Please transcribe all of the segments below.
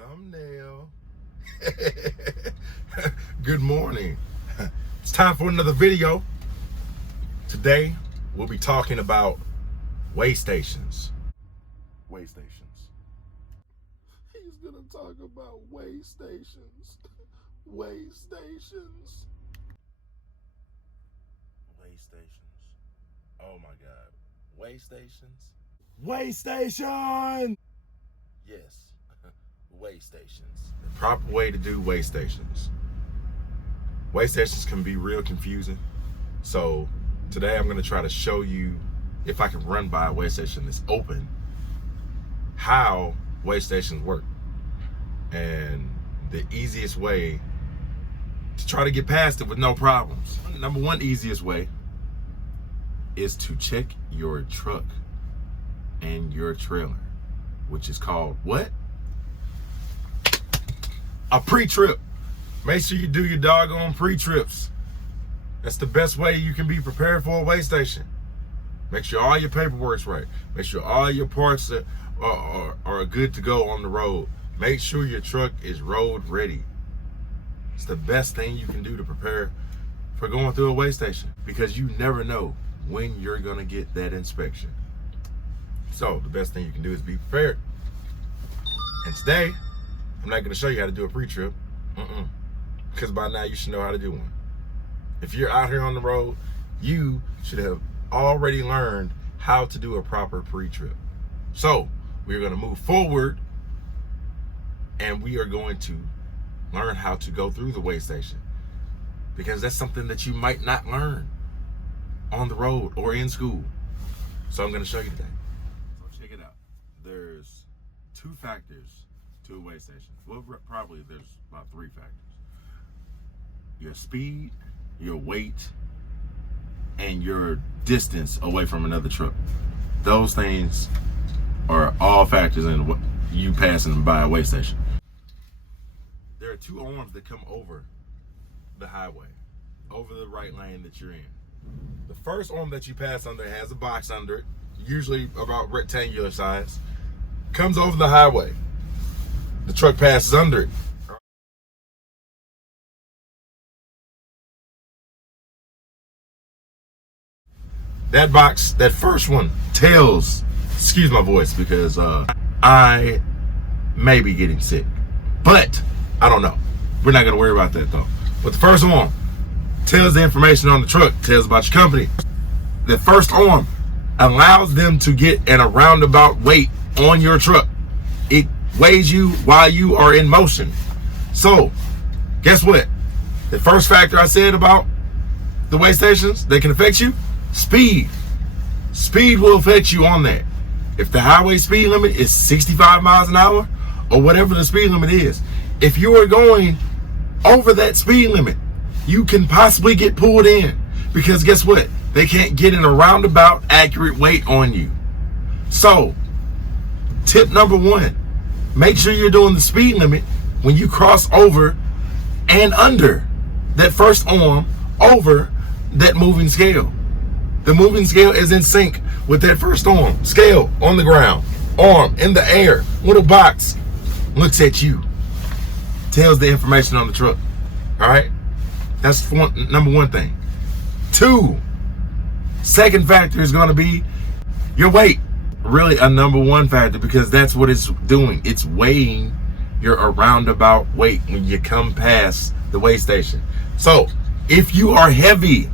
Thumbnail. Good morning. It's time for another video. Today we'll be talking about weigh stations. Weigh stations. He's gonna talk about weigh stations. Weigh stations. Weigh stations. Oh my God. Weigh stations. Weigh station. Yes. Weigh stations. The proper way to do weigh stations. Weigh stations can be real confusing. So today I'm going to try to show you, if I can run by a weigh station that's open, how weigh stations work. And the easiest way to try to get past it with no problems. Number one easiest way is to check your truck and your trailer, which is called what? A pre-trip. Make sure you do your doggone pre-trips. That's the best way you can be prepared for a weigh station. Make sure all your paperwork's right. Make sure all your parts are good to go on the road. Make sure your truck is road ready. It's the best thing you can do to prepare for going through a weigh station, because you never know when you're gonna get that inspection. So the best thing you can do is be prepared. And today, I'm not going to show you how to do a pre-trip, because by now you should know how to do one. If you're out here on the road, you should have already learned how to do a proper pre-trip. So we're going to move forward, and we are going to learn how to go through the weigh station, because that's something that you might not learn on the road or in school. So I'm going to show you today. So check it out. There's two factors to a weigh station. Well, probably there's about three factors. Your speed, your weight, and your distance away from another truck. Those things are all factors in you passing by a weigh station. There are two arms that come over the highway, over the right lane that you're in. The first arm that you pass under has a box under it, usually about rectangular size, comes over the highway. The truck passes under it. That box, that first one, tells, excuse my voice, because I may be getting sick, but I don't know. We're not gonna worry about that though. But the first arm tells the information on the truck, tells about your company. The first arm allows them to get an roundabout weight on your truck. It weighs you while you are in motion. So guess what? The first factor I said about the weigh stations that can affect you, speed. Speed will affect you on that. If the highway speed limit is 65 miles an hour or whatever the speed limit is, if you are going over that speed limit, you can possibly get pulled in, because guess what? They can't get in a roundabout accurate weight on you. So tip number one, make sure you're doing the speed limit when you cross over and under that first arm over that moving scale. The moving scale is in sync with that first arm. Scale on the ground, arm in the air, little box looks at you, tells the information on the truck. All right, that's number one thing. Two, second factor is going to be your weight. Really a number one factor, because that's what it's doing. It's weighing your roundabout weight when you come past the weigh station. So if you are heavy,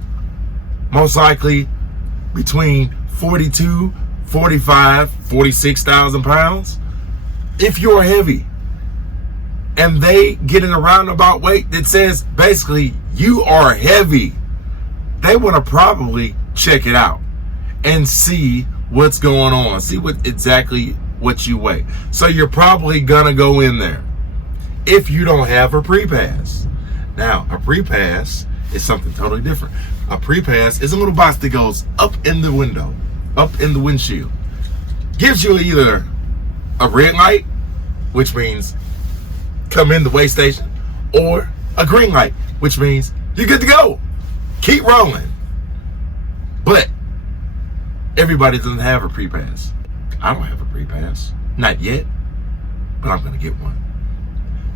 most likely between 42, 45, 46,000 pounds, if you're heavy and they get in a roundabout weight that says basically you are heavy, they want to probably check it out and see what's going on, see exactly what you weigh. So you're probably gonna go in there if you don't have a pre-pass. Now, a pre-pass is something totally different. A pre-pass is a little box that goes up in the window, up in the windshield. Gives you either a red light, which means come in the weigh station, or a green light, which means you're good to go. Keep rolling. But everybody doesn't have a pre-pass. I don't have a pre-pass. Not yet, but I'm gonna get one.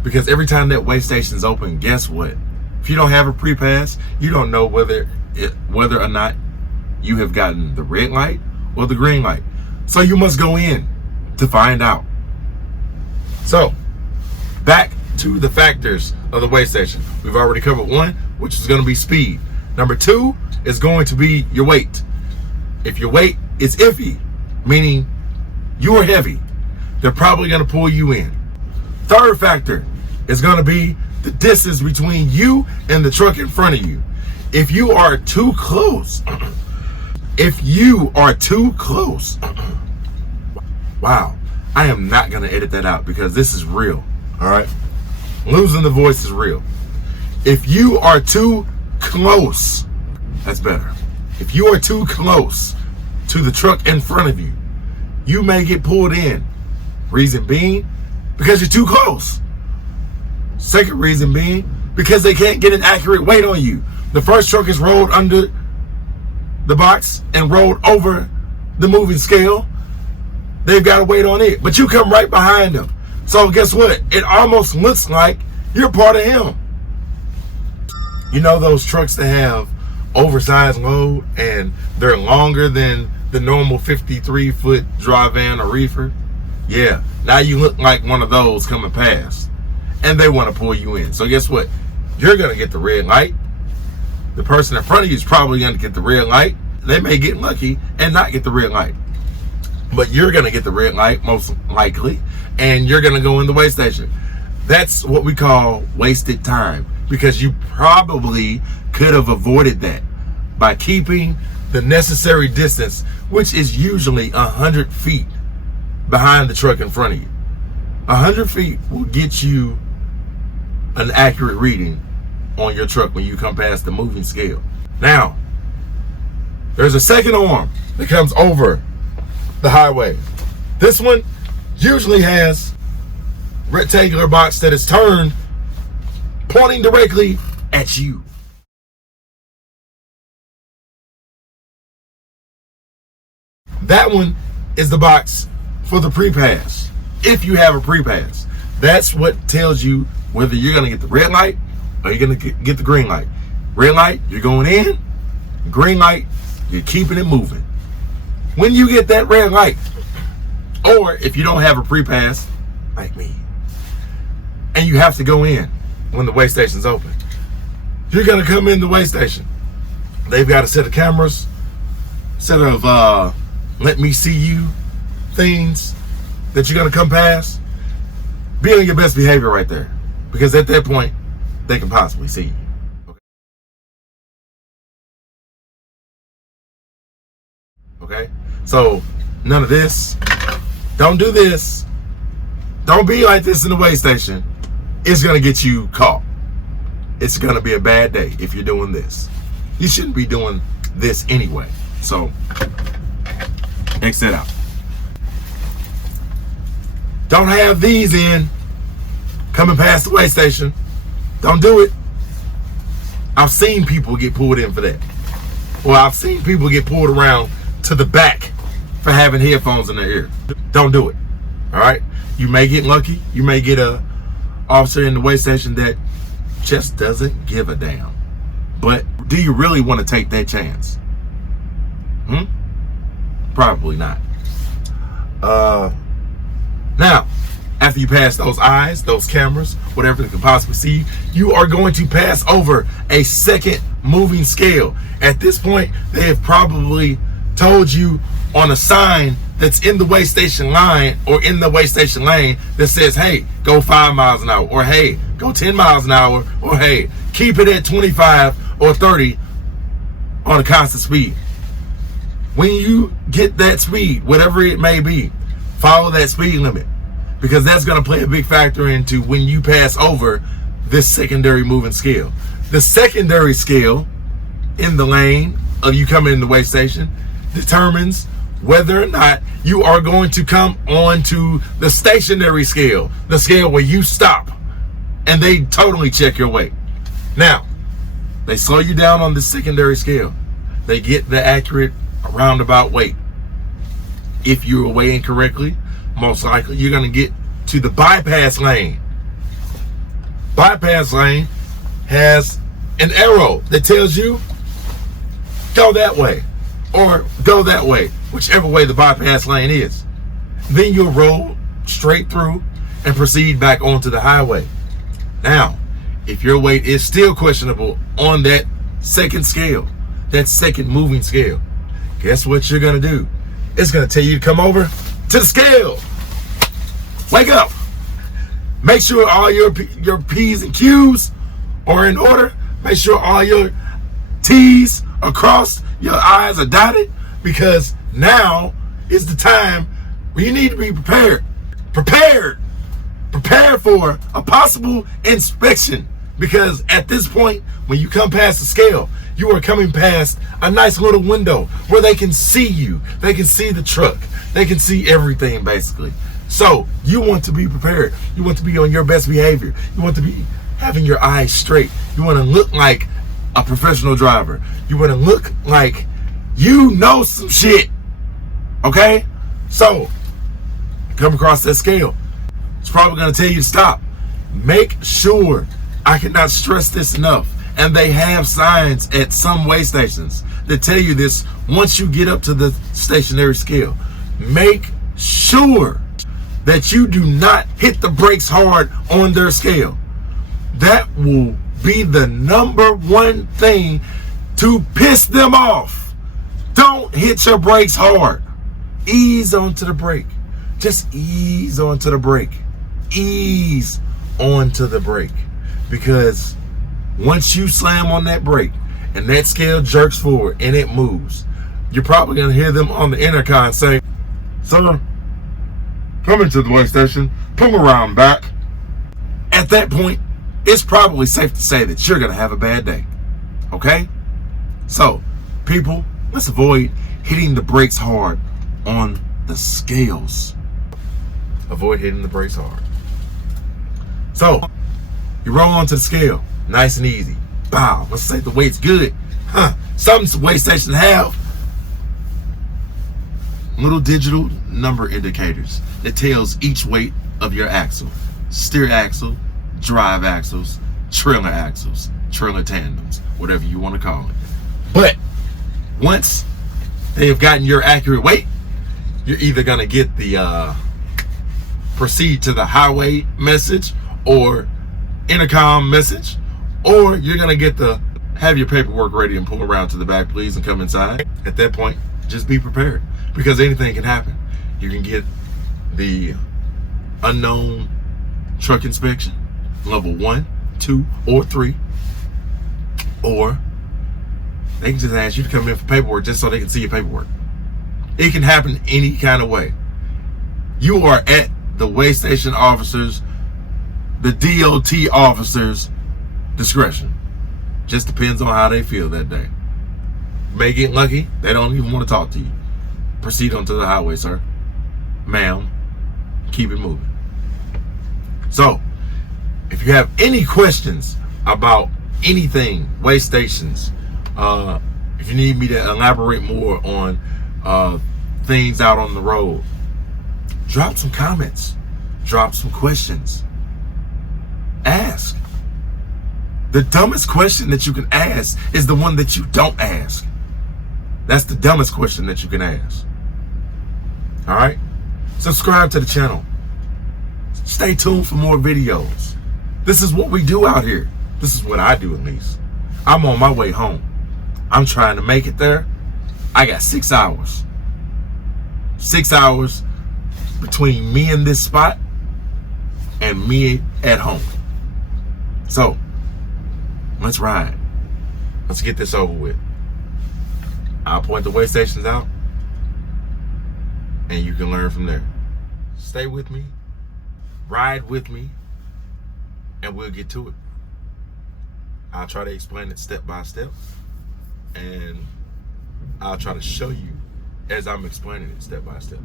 Because every time that weigh station's open, guess what? If you don't have a pre-pass, you don't know whether or not you have gotten the red light or the green light. So you must go in to find out. So, back to the factors of the weigh station. We've already covered one, which is going to be speed. Number two is going to be your weight. If your weight is iffy, meaning you are heavy, they're probably going to pull you in. Third factor is going to be the distance between you and the truck in front of you. If you are too close, wow, I am not going to edit that out because this is real. All right. Losing the voice is real. If you are too close, that's better. If you are too close to the truck in front of you, you may get pulled in. Reason being, because you're too close. Second reason being, because they can't get an accurate weight on you. The first truck is rolled under the box and rolled over the moving scale. They've got a weight on it, but you come right behind them. So guess what? It almost looks like you're part of him. You know those trucks that have oversized load and they're longer than the normal 53-foot dry van or reefer? Yeah, now you look like one of those coming past, and they want to pull you in. So guess what? You're going to get the red light. The person in front of you is probably going to get the red light. They may get lucky and not get the red light, but you're going to get the red light most likely, and you're going to go in the weigh station. That's what we call wasted time, because you probably could have avoided that by keeping the necessary distance, which is usually 100 feet behind the truck in front of you. 100 feet will get you an accurate reading on your truck when you come past the moving scale. Now, there's a second arm that comes over the highway. This one usually has a rectangular box that is turned, pointing directly at you. That one is the box for the pre-pass. If you have a pre-pass, that's what tells you whether you're going to get the red light or you're going to get the green light. Red light, you're going in. Green light, you're keeping it moving. When you get that red light, or if you don't have a pre-pass, like me, and you have to go in when the weigh station's open, you're going to come in the weigh station. They've got a set of cameras, set of let me see you things that you're going to come past. Be on your best behavior right there, because at that point they can possibly see you. Okay, so none of this. Don't do this. Don't be like this in the weigh station. It's going to get you caught. It's going to be a bad day if you're doing this. You shouldn't be doing this anyway. So X that out. Don't have these in coming past the weigh station. Don't do it. I've seen people get pulled in for that. Well, I've seen people get pulled around to the back for having headphones in their ear. Don't do it. All right? You may get lucky. You may get a officer in the weigh station that just doesn't give a damn. But do you really want to take that chance? Probably not. Now, after you pass those eyes, those cameras, whatever they can possibly see, you are going to pass over a second moving scale. At this point, they have probably told you on a sign that's in the weigh station line or in the weigh station lane that says, hey, go 5 miles an hour, or hey, go 10 miles an hour, or hey, keep it at 25 or 30 on a constant speed. When you get that speed, whatever it may be, follow that speed limit, because that's going to play a big factor into when you pass over this secondary moving scale. The secondary scale in the lane of you coming in the weigh station determines whether or not you are going to come onto the stationary scale, the scale where you stop and they totally check your weight. Now, they slow you down on the secondary scale. They get the accurate roundabout weight. If you are weighing correctly, most likely you're going to get to the bypass lane. bypass lane has an arrow that tells you go that way or go that way, whichever way the bypass lane is. Then you'll roll straight through and proceed back onto the highway. Now, if your weight is still questionable on that second scale, that second moving scale, guess what you're gonna do? It's gonna tell you to come over to the scale. Wake up. Make sure all your P's and Q's are in order. Make sure all your T's are crossed, your I's are dotted, because now is the time where you need to be prepared. Prepare for a possible inspection, because at this point, when you come past the scale, you are coming past a nice little window where they can see you. They can see the truck. They can see everything, basically. So you want to be prepared. You want to be on your best behavior. You want to be having your eyes straight. You want to look like a professional driver. You want to look like you know some shit. Okay? So, come across that scale. It's probably going to tell you to stop. Make sure, I cannot stress this enough, and they have signs at some weigh stations that tell you this once you get up to the stationary scale. Make sure that you do not hit the brakes hard on their scale. That will be the number one thing to piss them off. Don't hit your brakes hard. Ease onto the brake. Just ease onto the brake. Ease onto the brake. Because once you slam on that brake and that scale jerks forward and it moves, you're probably going to hear them on the intercom say, "Sir, come into the weigh station, pull around back." At that point, it's probably safe to say that you're going to have a bad day. Okay? So, people, let's avoid hitting the brakes hard on the scales. Avoid hitting the brakes hard. So, you roll onto the scale, nice and easy. Bow. Let's say the weight's good. Some weigh stations have little digital number indicators that tells each weight of your axle. Steer axle, drive axles, trailer tandems, whatever you want to call it. But once they have gotten your accurate weight, you're either going to get the proceed to the highway message or intercom message, or you're going to get the have your paperwork ready and pull around to the back, please, and come inside. At that point, just be prepared, because anything can happen. You can get the unknown truck inspection, level 1, 2, or 3, or they can just ask you to come in for paperwork just so they can see your paperwork. It can happen any kind of way. You are at the weigh station officers, the DOT officers' discretion. Just depends on how they feel that day. You may get lucky, they don't even want to talk to you. Proceed onto the highway, sir. Ma'am, keep it moving. So, if you have any questions about anything, weigh stations, if you need me to elaborate more on things out on the road, drop some comments, drop some questions. Ask. The dumbest question that you can ask is the one that you don't ask. That's the dumbest question that you can ask. All right? Subscribe to the channel. Stay tuned for more videos. This is what we do out here. This is what I do, at least. I'm on my way home. I'm trying to make it there. I got 6 hours. 6 hours between me in this spot and me at home. So, let's ride. Let's get this over with. I'll point the weigh stations out, and you can learn from there. Stay with me, ride with me, and we'll get to it. I'll try to explain it step by step, and I'll try to show you as I'm explaining it step by step.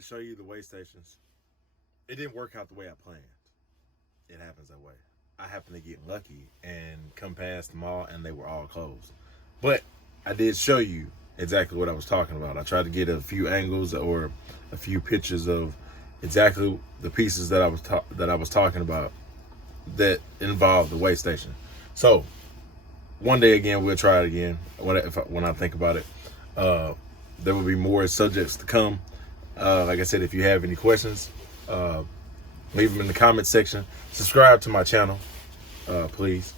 to show you the way stations. It didn't work out the way I planned. It happens that way. I happened to get lucky and come past them all, and they were all closed. But I did show you exactly what I was talking about. I tried to get a few angles or a few pictures of exactly the pieces that I was talking about that involved the way station. So one day again, we'll try it again when I think about it. There will be more subjects to come. Like I said, if you have any questions, leave them in the comment section. Subscribe to my channel, please.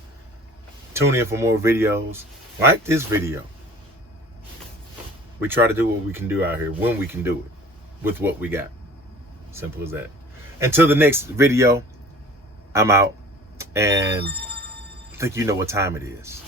Tune in for more videos. Like this video. We try to do what we can do out here when we can do it with what we got. Simple as that. Until the next video, I'm out. And I think you know what time it is.